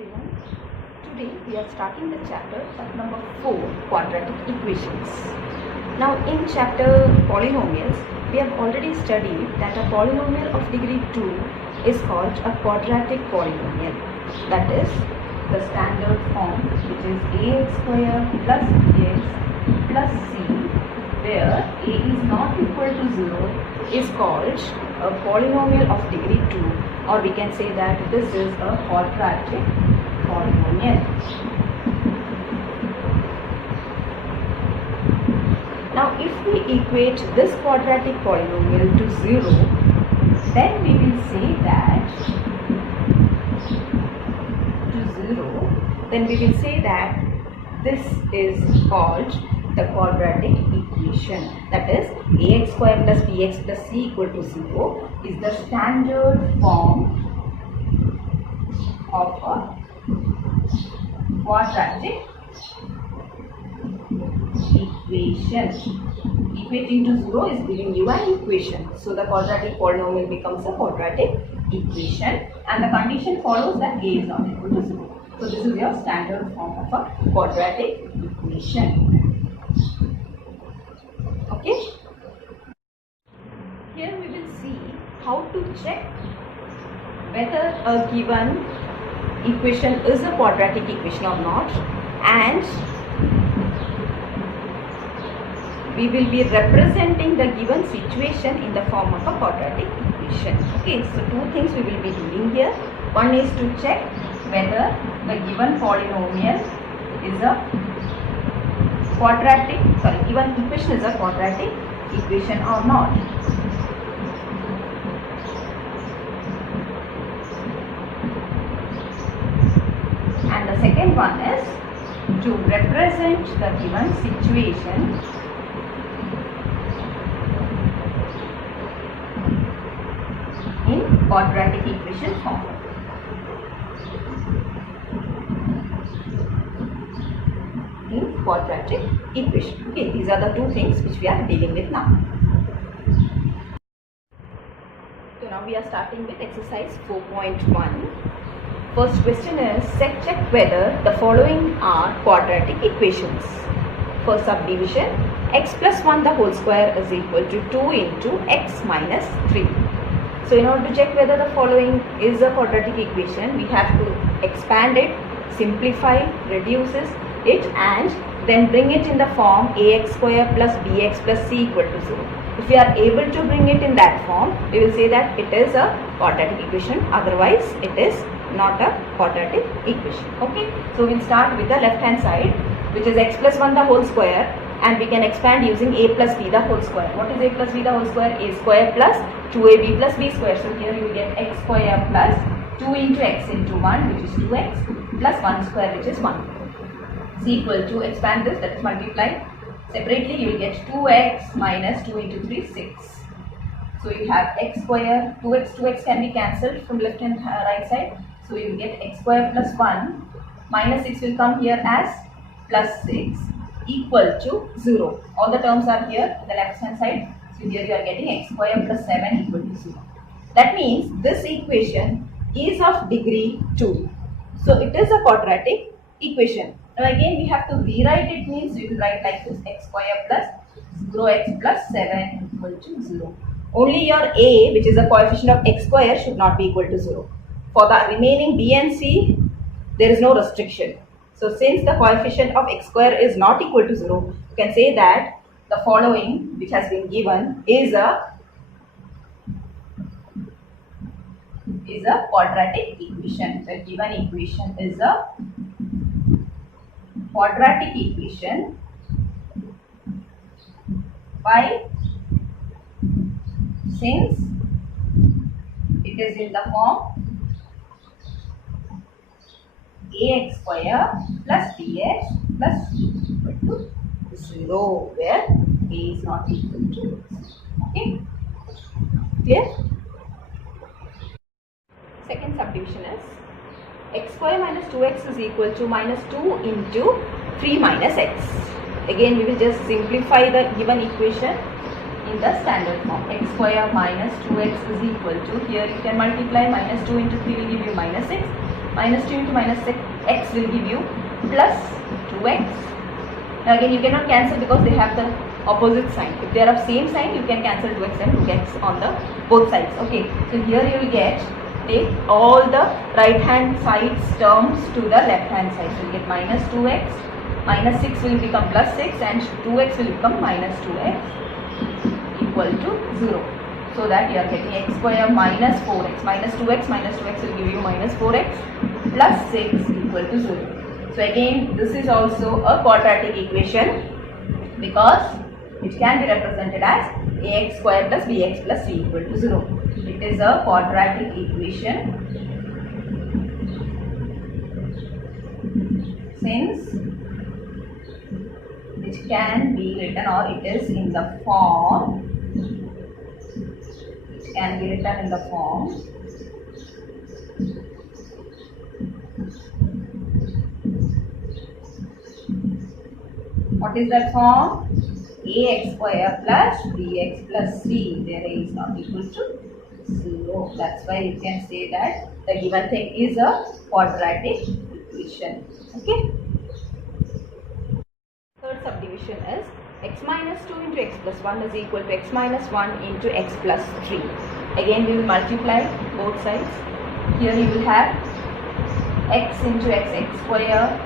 everyone. Today we are starting the chapter number 4, quadratic equations. Now in chapter polynomials, we have already studied that a polynomial of degree 2 is called a quadratic polynomial. That is the standard form, which is ax square plus bx plus c, where a is not equal to 0 is called a polynomial of degree 2, or we can say that this is a quadratic polynomial. Now if we equate this quadratic polynomial to 0, then we will say that this is called the quadratic equation. That is ax square plus bx plus c equal to 0 is the standard form of a quadratic equation. Equating to 0 is giving you an equation. So the quadratic polynomial becomes a quadratic equation, and the condition follows that a is not equal to 0. So this is your standard form of a quadratic equation. Okay. Here we will see how to check whether a given equation is a quadratic equation or not, and we will be representing the given situation in the form of a quadratic equation. Okay, so two things we will be doing here. One is to check whether the given polynomial is a given equation is a quadratic equation or not. And the second one is to represent the given situation in quadratic equation form. In quadratic equation. Okay, these are the two things which we are dealing with now. So now we are starting with exercise 4.1. First question is check whether the following are quadratic equations. For subdivision, x plus 1 the whole square is equal to 2 into x minus 3. So in order to check whether the following is a quadratic equation, we have to expand it, simplify, reduces it, and then bring it in the form ax square plus bx plus c equal to 0. If we are able to bring it in that form, we will say that it is a quadratic equation. Otherwise, it is not a quadratic equation. Okay, so we'll start with the left hand side, which is x plus 1 the whole square, and we can expand using a plus b the whole square. What is a plus b the whole square? A square plus 2ab plus b square. So here you will get x square plus 2 into x into 1, which is 2x, plus 1 square, which is 1. Is equal to, expand this, that is multiply. Separately you will get 2x minus 2 into 3, 6. So you have x square, 2x can be cancelled from left and right side. So you will get x square plus 1 minus 6 will come here as plus 6 equal to 0. All the terms are here on the left hand side. So here you are getting x square plus 7 equal to 0. That means this equation is of degree 2. So it is a quadratic equation. Now again we have to rewrite it, means we will write like this: x square plus 0x plus 7 equal to 0. Only your a, which is a coefficient of x square, should not be equal to 0. For the remaining b and c, there is no restriction. So since the coefficient of x square is not equal to 0, you can say that the following which has been given is a quadratic equation. The given equation is a quadratic equation. Why? Since it is in the form ax square plus bx plus c equal to 0, where a is not equal to 0. Okay, clear? Second subdivision is x square minus 2x is equal to minus 2 into 3 minus x. Again we will just simplify the given equation in the standard form. X square minus 2x is equal to, here you can multiply, minus 2 into 3 will give you minus 6. Minus 2 into minus x will give you plus 2x. Now again you cannot cancel because they have the opposite sign. If they are of same sign, you can cancel 2x and 2x on the both sides. Okay, so here you will get, take all the right hand side's terms to the left hand side. So you get minus 2x, minus 6 will become plus 6 and 2x will become minus 2x equal to 0. So that you are getting x square minus 4x, minus 2x will give you minus 4x plus 6 equal to 0. So again this is also a quadratic equation because it can be represented as ax square plus bx plus c equal to 0. It is a quadratic equation since it can be written, or it is in the form, it can be written in the form what is that form? Ax square plus bx plus c, where a is not equal to 0. That's why you can say that the given thing is a quadratic equation. Okay. Third subdivision is x minus 2 into x plus 1 is equal to x minus 1 into x plus 3. Again we will multiply both sides. Here you will have x into x square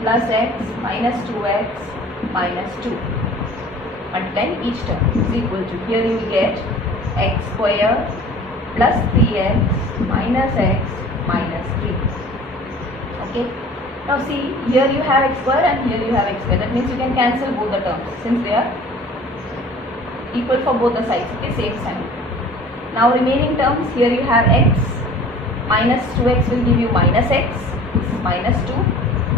plus x minus 2x minus 2. Multiplying each term is equal to, here you will get x square plus 3x minus x minus 3. Okay. Now see, here you have x square and here you have x square. That means you can cancel both the terms since they are equal for both the sides. Okay, same sign. Now remaining terms, here you have x minus 2x will give you minus x, this is minus 2.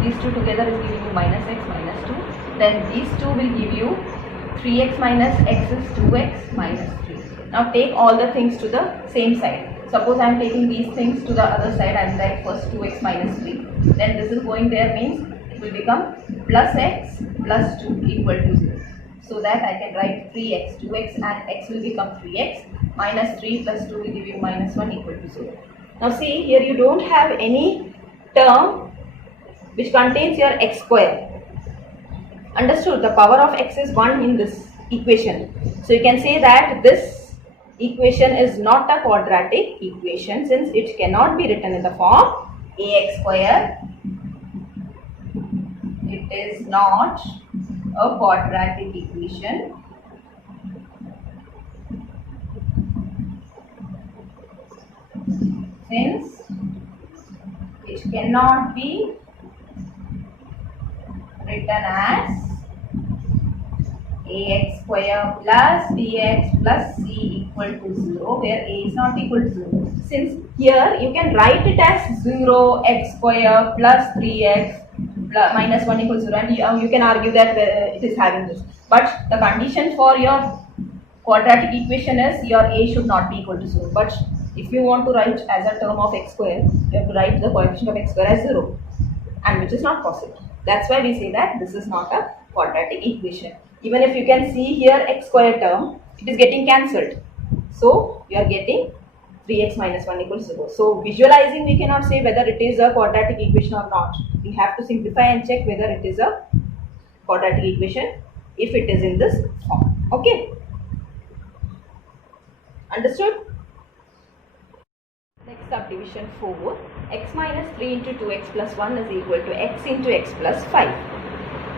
These two together is giving you minus x minus 2. Then these two will give you 3x minus x is 2x minus 3. Now take all the things to the same side. Suppose I am taking these things to the other side. I will write first 2x minus 3. Then this is going there, means it will become plus x plus 2 equal to 0. So that I can write 3x, 2x and x will become 3x. Minus 3 plus 2 will give you minus 1 equal to 0. Now see, here you don't have any term which contains your x square. Understood? The power of x is 1 in this equation. So you can say that this equation is not a quadratic equation since it cannot be written in the form ax square. It is not a quadratic equation since it cannot be written as ax square plus bx plus c equal to 0, where a is not equal to 0. Since here you can write it as 0 x square plus 3x plus minus 1 equals 0, and you can argue that it is having this. But the condition for your quadratic equation is your a should not be equal to 0. But if you want to write as a term of x square, you have to write the coefficient of x square as 0, and which is not possible. That's why we say that this is not a quadratic equation. Even if you can see here x square term, it is getting cancelled. So you are getting 3x minus 1 equals 0. So visualizing, we cannot say whether it is a quadratic equation or not. We have to simplify and check whether it is a quadratic equation if it is in this form. Okay. Understood? Next subdivision 4. X minus 3 into 2x plus 1 is equal to x into x plus 5.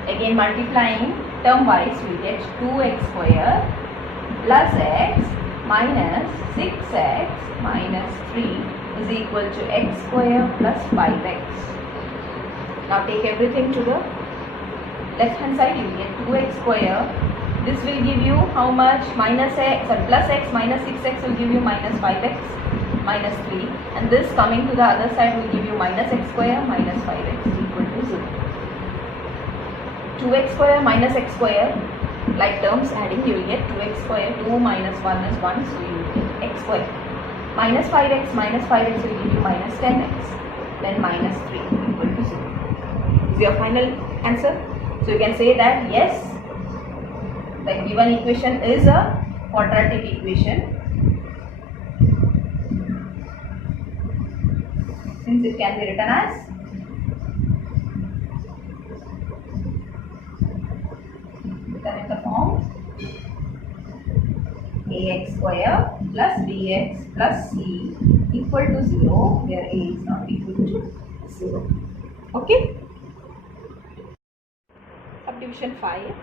Again multiplying term wise, we get 2x square plus x minus 6x minus 3 is equal to x square plus 5x. Now take everything to the left hand side. You will get 2x square. This will give you how much? Minus x, sorry, plus x minus 6x will give you minus 5x minus 3, and this coming to the other side will give you minus x square minus 5x equal to 0. 2x square minus x square, like terms adding, you will get 2x square. 2 minus 1 is 1, so you will get x square. Minus 5x will give you minus 10x, then minus 3 equal to 0. Is your final answer? So you can say that yes, the given equation is a quadratic equation since means it can be written as in the form ax square plus bx plus c equal to 0 where a is not equal to 0. Okay. Subdivision 5.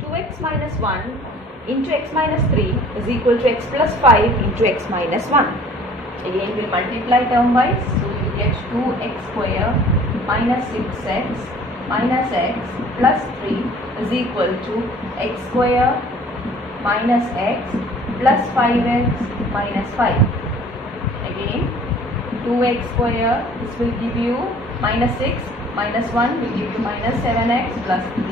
2x minus 1 into x minus 3 is equal to x plus 5 into x minus 1. Again we will multiply term wise. So you get 2x square minus 6x minus x plus 3 is equal to x square minus x plus 5x minus 5. Again 2x square, this will give you minus 6 minus 1 will give you minus 7x plus 3.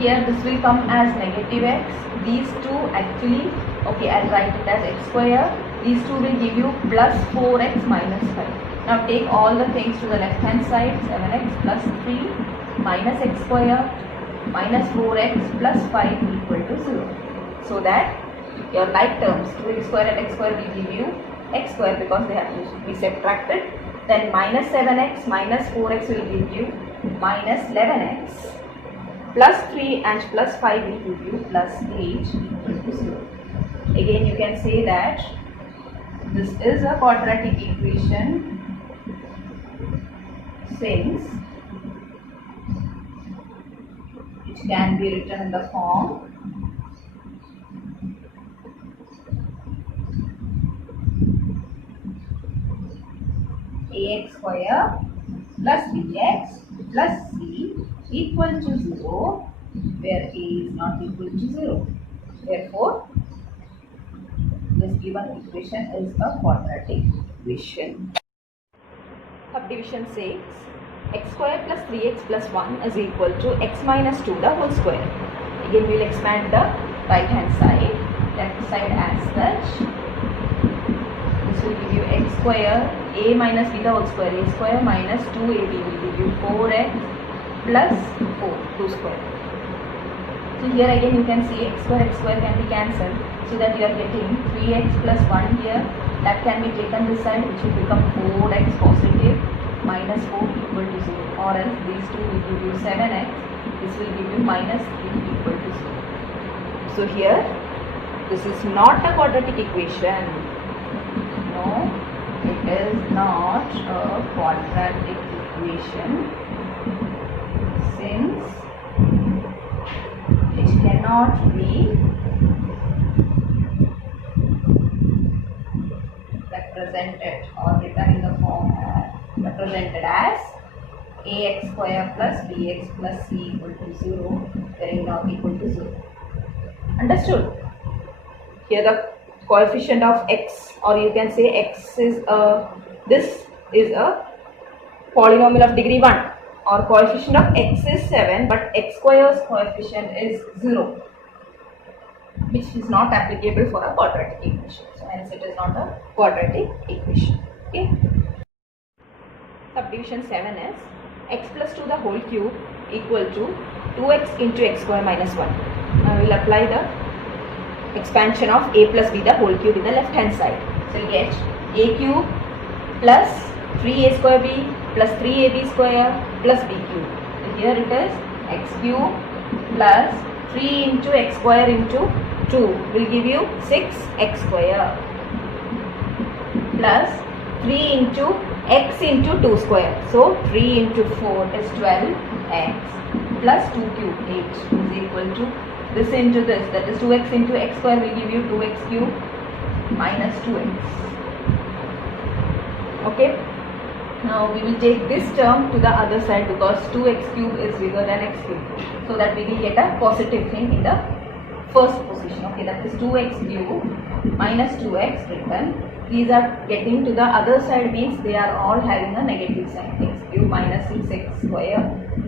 Here this will come as negative x. These two actually, okay, I'll write it as x square. These two will give you plus 4x minus 5. Now take all the things to the left hand side. 7x plus 3 minus x square minus 4x plus 5 equal to 0. So that your like terms 2x square and x square will give you x square because they have to be subtracted. Then minus 7x minus 4x will give you minus 11x. Plus 3 and plus 5 will give you plus 8 equal to 0. Again you can say that this is a quadratic equation since it can be written in the form ax square plus bx plus c equal to 0 where a is not equal to 0. Therefore, this given equation is a quadratic equation. Subdivision 6. X square plus 3x plus 1 is equal to x minus 2 the whole square. Again we will expand the right hand side, left side as such. This will give you x square, a minus b the whole square, a square minus 2ab will give you 4x plus 4, 2 square. So here again you can see x square can be cancelled, so that you are getting 3x plus 1 here, that can be taken this side, which will become 4x positive minus 4 equal to 0, or else these two will give you 7x, this will give you minus 3 equal to 0. So here this is not a quadratic equation. No, it is not a quadratic equation since it cannot be represented or written in the form represented as ax square plus bx plus c equal to 0 where not equal to 0. Understood? Here the coefficient of x, or you can say x is this is a polynomial of degree 1, or coefficient of x is 7 but x square's coefficient is 0, which is not applicable for a quadratic equation. So hence it is not a quadratic equation. Okay. Subdivision 7 is x plus 2 the whole cube equal to 2x into x square minus 1. Now we will apply the expansion of a plus b the whole cube in the left hand side. So you get a cube plus 3a square b plus 3ab square plus b cube. So here it is x cube plus 3 into x square into 2 will give you 6x square plus 3 into x into 2 square. So 3 into 4 is 12x plus 2 cube 8 is equal to this into this, that is 2x into x square will give you 2x cube minus 2x. Okay. Now we will take this term to the other side because 2x cube is bigger than x cube, so that we will get a positive thing in the first position. Okay, that is 2x cube minus 2x written. These are getting to the other side means they are all having a negative sign. X cube minus 6x square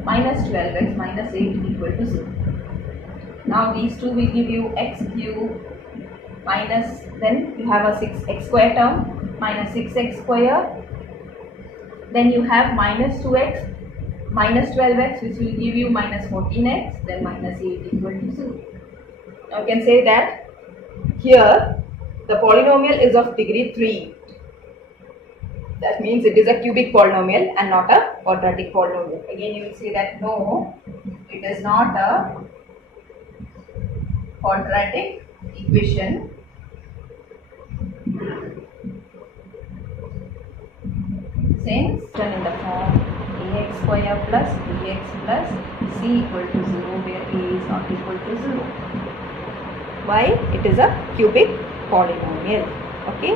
minus 12x minus 8 equal to 0. Now these two will give you x cube minus, then you have a 6x square term minus 6x square. Then you have minus 2x minus 12x, which will give you minus 14x, then minus 8 equal to 0. Now you can say that here the polynomial is of degree 3. That means it is a cubic polynomial and not a quadratic polynomial. Again you will say that no, it is not a quadratic equation. Since written in the form ax square plus bx plus c equal to 0 where a is not equal to 0. Why? It is a cubic polynomial. Okay.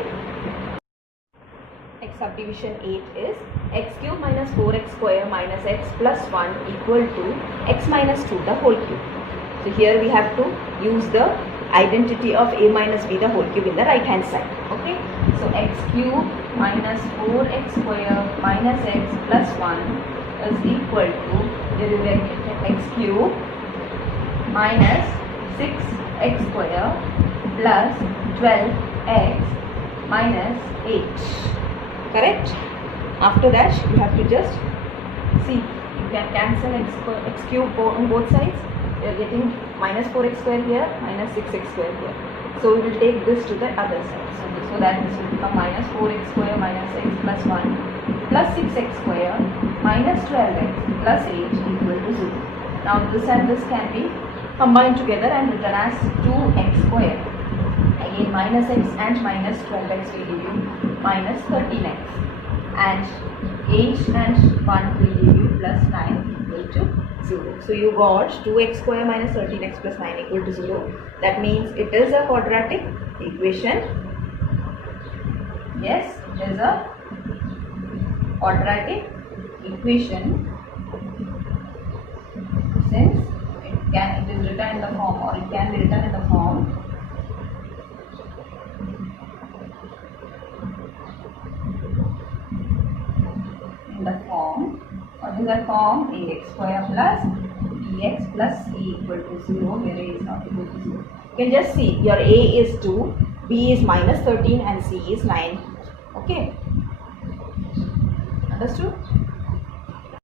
Next subdivision 8 is x cube minus 4x square minus x plus 1 equal to x minus 2 the whole cube. So here we have to use the identity of a minus b the whole cube in the right hand side. Okay. So x cube minus 4x square minus x plus 1 is equal to, here you will get x cube minus 6x square plus 12x minus 8. Correct? After that you have to just see, you can cancel x cube on both sides. You are getting minus 4x square here, minus 6x square here. So we will take this to the other side. So that this will become minus 4x square minus x plus 1 plus 6x square minus 12x plus 8 equal to 0. Now this and this can be combined together and written as 2x square. Again minus x and minus 12x will give you minus 13x. And 8 and 1 will give you plus 9 equal to 0. So you got 2x square minus 13x plus 9 equal to 0. That means it is a quadratic equation. Yes, it is a quadratic equation since it is written in the form, or it can be written in the form what is that form? Ax square plus bx plus c equal to 0 where a is not equal to 0. You can just see your a is 2, b is minus 13 and c is 9. Okay, understood?